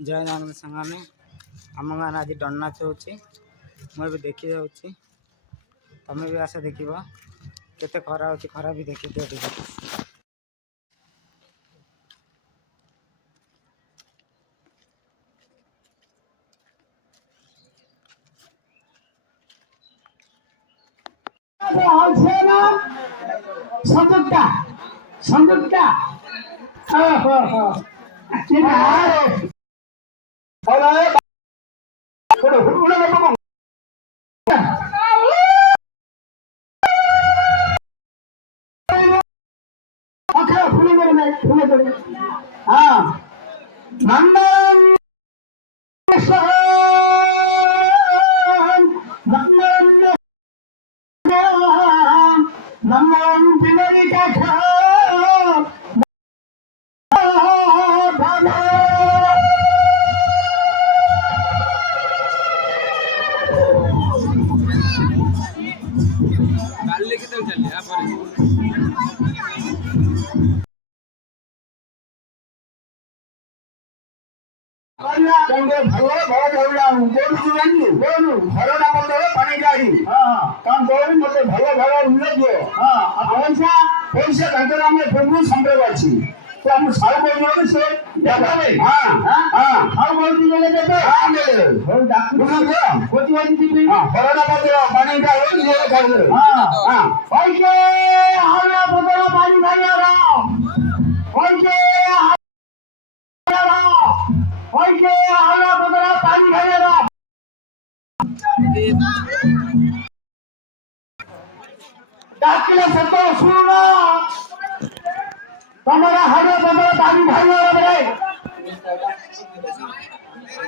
जय जगन्नाथ सामने आम गाँव आज दंड नाच हो मुझे देखी जाऊँगी तुम्हें भी आस देख केते खरा हो खरा भी देखी दियो संयुक्ता संयुक्ता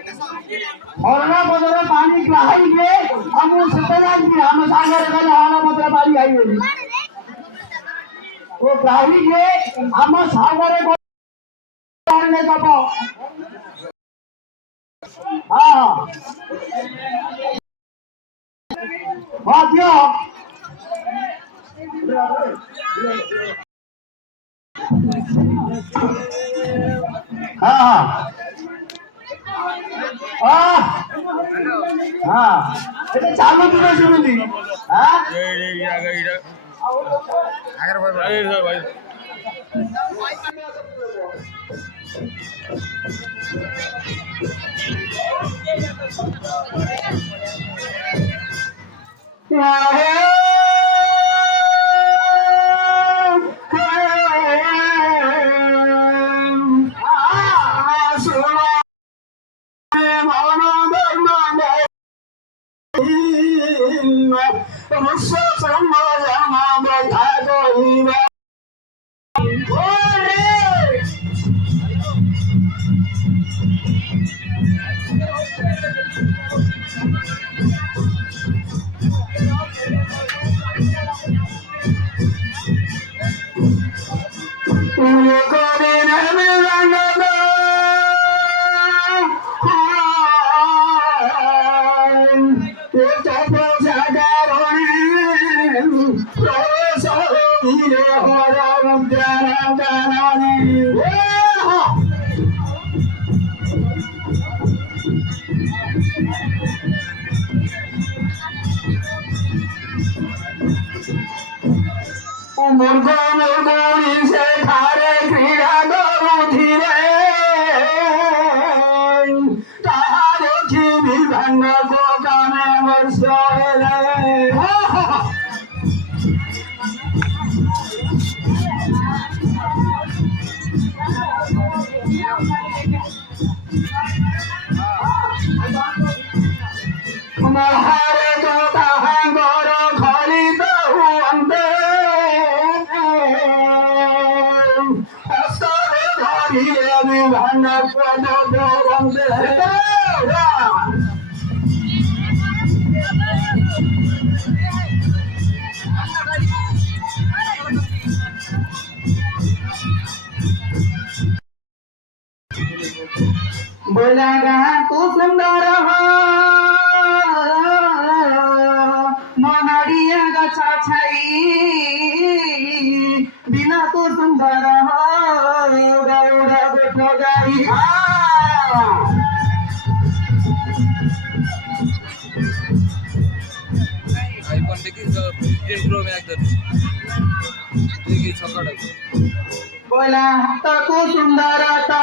हरणा बदल पानी खाइए हम सत्यनारायण हम सागर गले हरणा बदल पानी खाइए वो ग्राही के हम सागर गले যাব हां बातियो हां चालू तुझे शुरू बोला तू सुंदर मनड़िया गछा छाई बिना तो सुंदर गौड़ा गोठ गाई iPhone দেখি 15 Pro Max ধরছি দেখি সকালে बोला ताको सुंदरता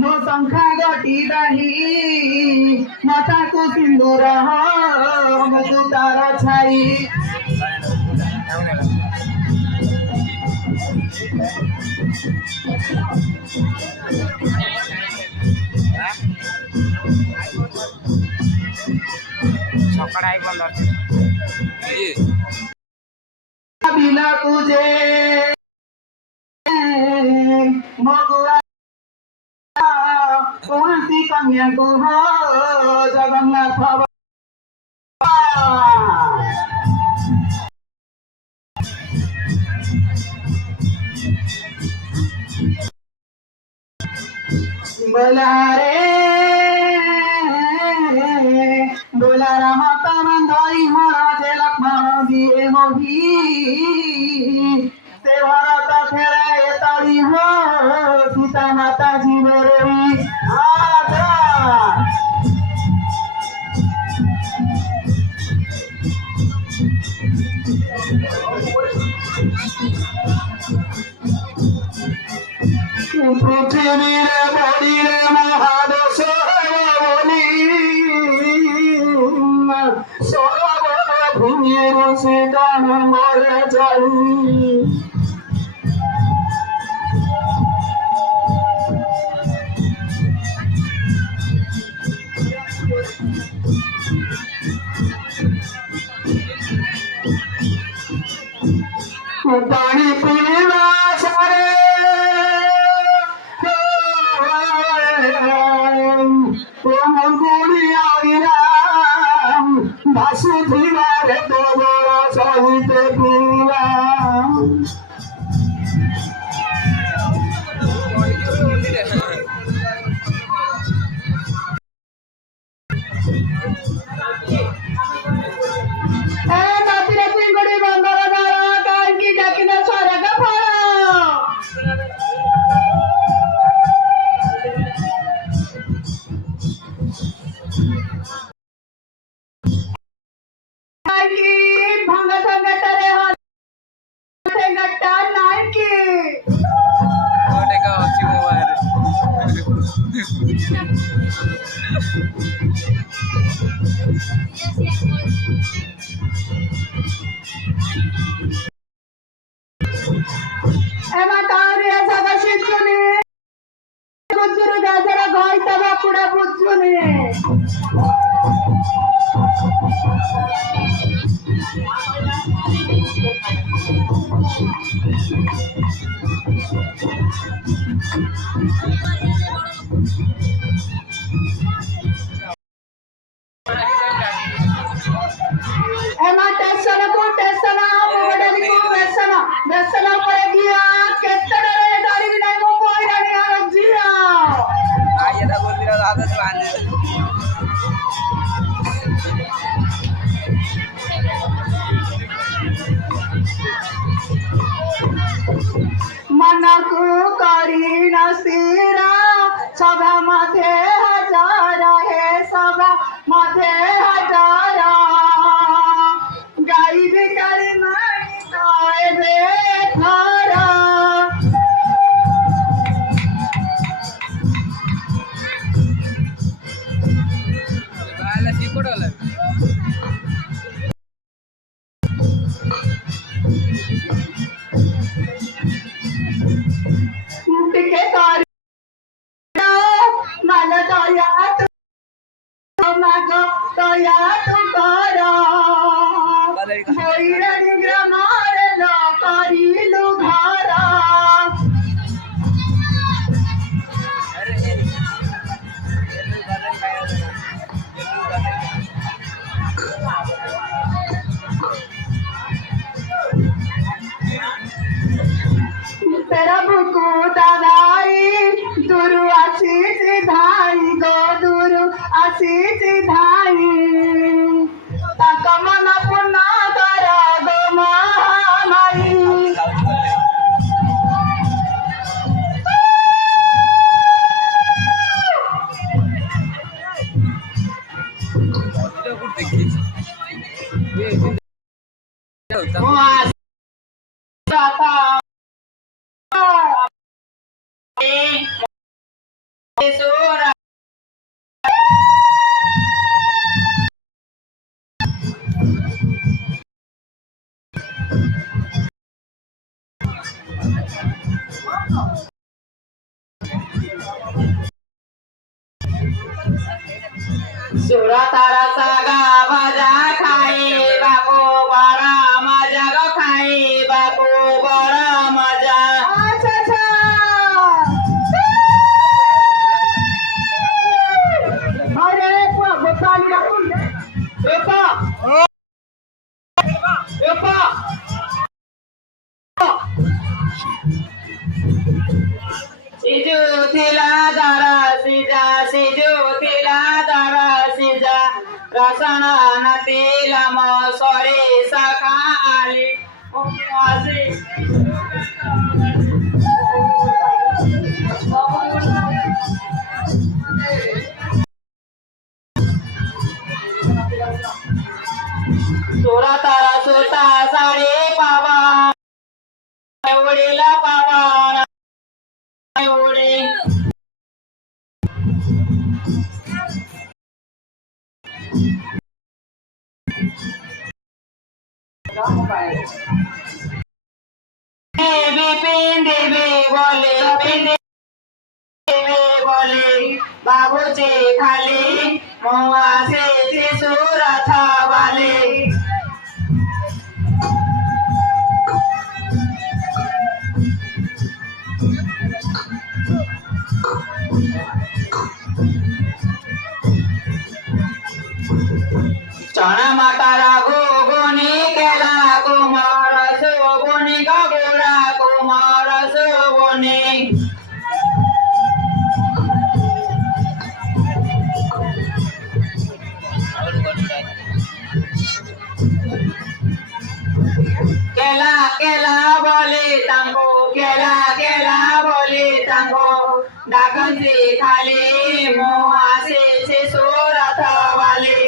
मो संख्या गटी रही माता को सिंदूर मुझ तारा छाई ସକାଳେ ଆଇଫୋନ୍ ଧରିଛି ଇଏ बिना तुझे मगुआ उल्टी कन्या को हो जगन्नाथ बाबा बोला रामाता मंदाई महाराजे लक्ष्मण दिए मोही ते भरत फेरे तारी हो सीता माता जीवरी आगा পৃথিবীর বড়িরে মহাদেশ বলি সরবর ভূমির সেদান মরে যাই পানি পিবা সারে বাসুধীরার তোমর সহিতে পিলাম নাতিরা চিঙ্গুড়ি বন্দর দ্বারা কাঙ্কি ডাকিনা ছড়াকা ফল ভাঙা ভাঙাটারে হাতে গাটা নাকি টাকা হচ্ছে মোবাইলে এমা তারে সাদা শিশুনি গুজুরু গাজরা ঘইতা বাপুড়া বুঝুনি एमा टेंशन को टेंशन मोबाइल को व्यसन पर गया केतरे डारी नहीं वो कोई नहीं आ जिया आयदा बोलदिरा आदत बांधे मन को करी नसीरा सभा मधे हजार है सभा मधे हजार गाई बिकारी नहीं गाय बे थारा बाला सिपडला टिके करी मला दया माग तो Sura तारा सागा भाजा खाई बाबू बड़ा मजा ग खाई बाबू बड़ा मजा अच्छा अच्छा अरे बताली टाकून एपा एपा सिजू थिला दारा सिजा सिजू थिला दारा सिजा रसना नतीला मसोरी सखा आली उमासी सोरा तारा सोता साडे पावा एवढीला पावा एवढी देवी पिंदेवी बोले पिंदेवी बोले बाबूचे खाली मोहासे सुरथ वाले चना मातारा गोगोनी केला कुमार सोगोनी गगोरा कुमार सोगोनी केला केला बोले तांगो केला केला बोले तांगो डाकंची खाली मोहासे सोरथ वाले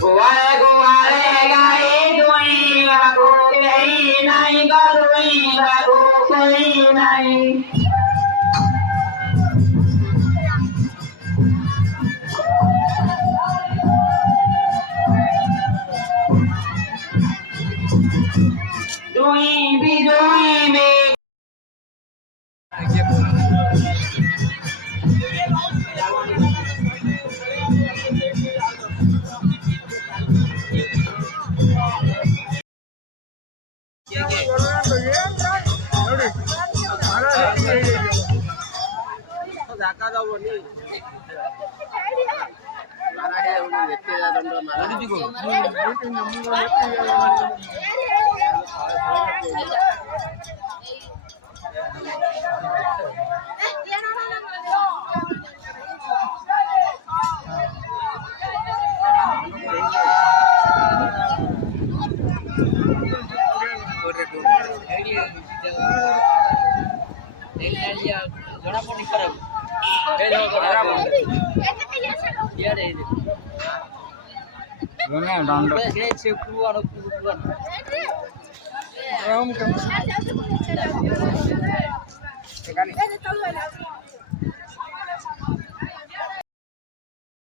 गोवाळे गोवाळे गाई दुई बागो काही नाही गरुई बागो कोई नाही दुई बिदुई बे ଜଣା ପଡୁନି ଖରାପ ଦଣ୍ଡ